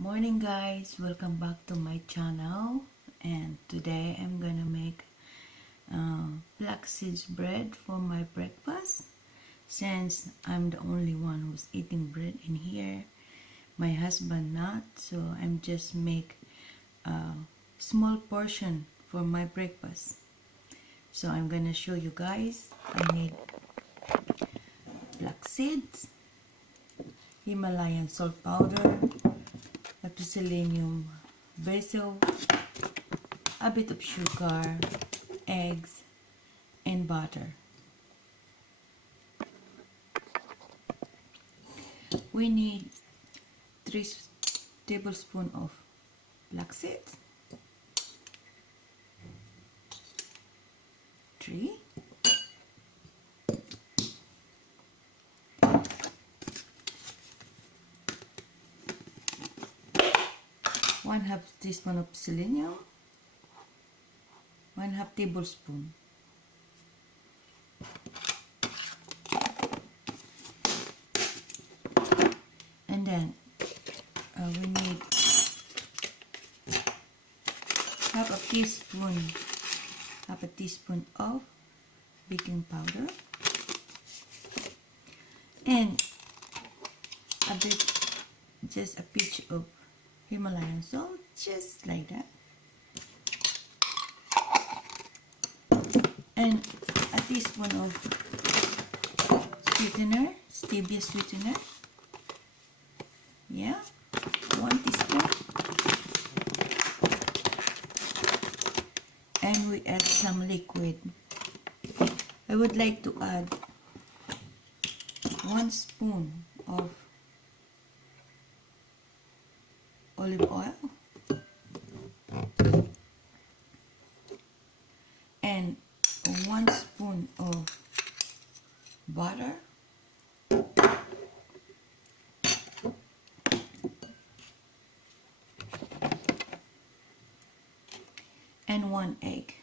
Morning guys, welcome back to my channel, and today I'm gonna make flaxseed bread for my breakfast. Since I'm the only one who's eating bread in here, my husband not, so I'm just make a small portion for my breakfast. So I'm gonna show you guys. I need flax seeds, Himalayan salt powder, selenium basil, a bit of sugar, eggs, and butter. We need 3 tablespoons of flaxseed, 3, 1/2 teaspoon of selenium, 1/2 tablespoon, and then we need half a teaspoon of baking powder, and just a pinch of Himalayan salt, just like that, and a teaspoon of sweetener, stevia sweetener. Yeah, 1 teaspoon, and we add some liquid. I would like to add 1 spoon of olive oil and 1 spoon of butter and 1 egg.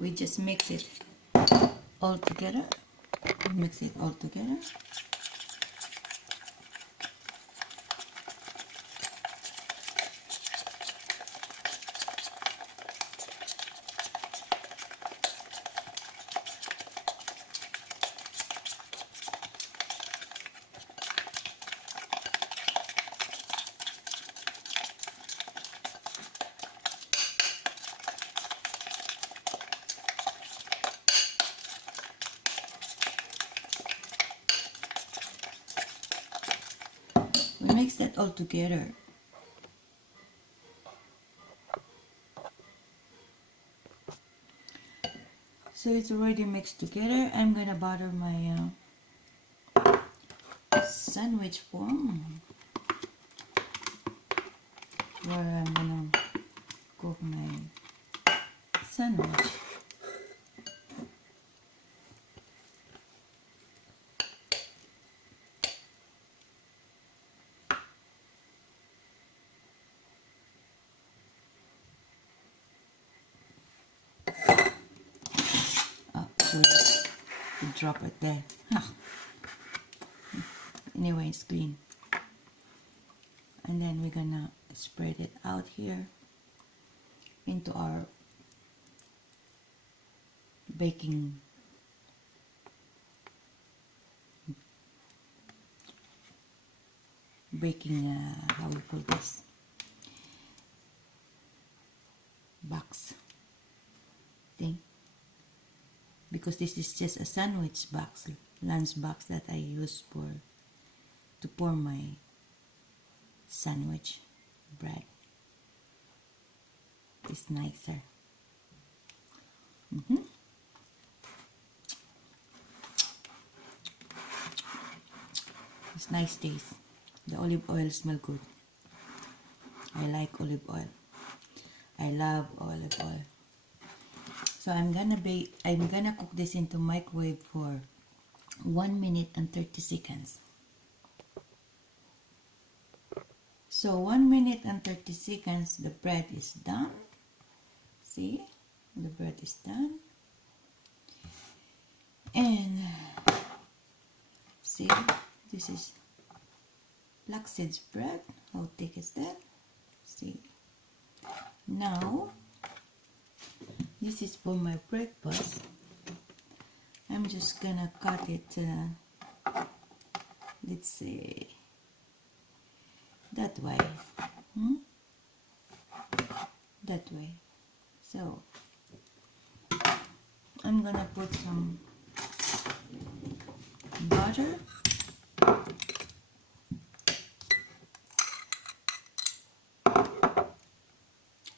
We just mix it all together. Mix it all together. We mix that all together. So it's already mixed together. I'm gonna butter my sandwich form, where I'm gonna cook my sandwich. To drop it there. Anyway, it's clean. And then we're gonna spread it out here into our baking how we call this, box thing, because this is just a sandwich box, lunch box that I use to pour my sandwich bread. It's nicer. It's nice taste. The olive oil smell good. I like olive oil. I love olive oil. So I'm gonna cook this into microwave for 1 minute and 30 seconds. So 1 minute and 30 seconds, the bread is done. See, the bread is done. And See, this is flaxed bread. How thick is that? See. Now, this is for my breakfast. I'm just gonna cut it, let's say, that way. That way. So, I'm gonna put some butter.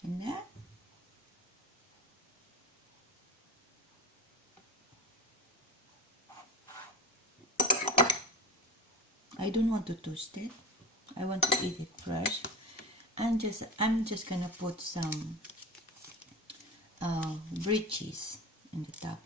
And that. I don't want to toast it. I want to eat it fresh. I'm just gonna put some bread cheese in the top.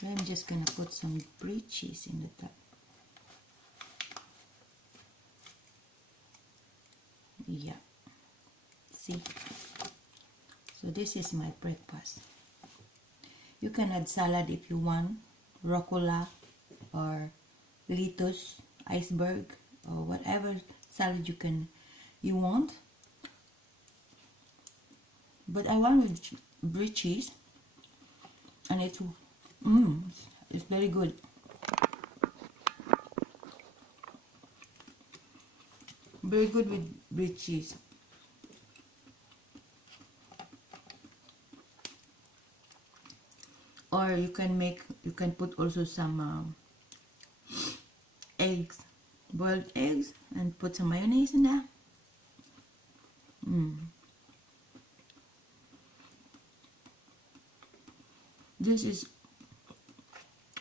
I'm just gonna put some bread cheese in the top. Yeah. See? So this is my breakfast. You can add salad if you want, rucola or lettuce, iceberg, or whatever salad you want. But I want with bread cheese, and it's very good. Very good with bread cheese. Or you can put also some eggs, boiled eggs, and put some mayonnaise in there. This is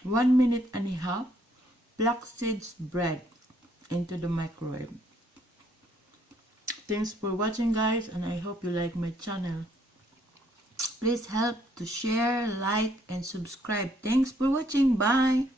1 minute and a half flaxseed bread into the microwave. Thanks for watching, guys, and I hope you like my channel. Please help to share, like, and subscribe. Thanks for watching. Bye.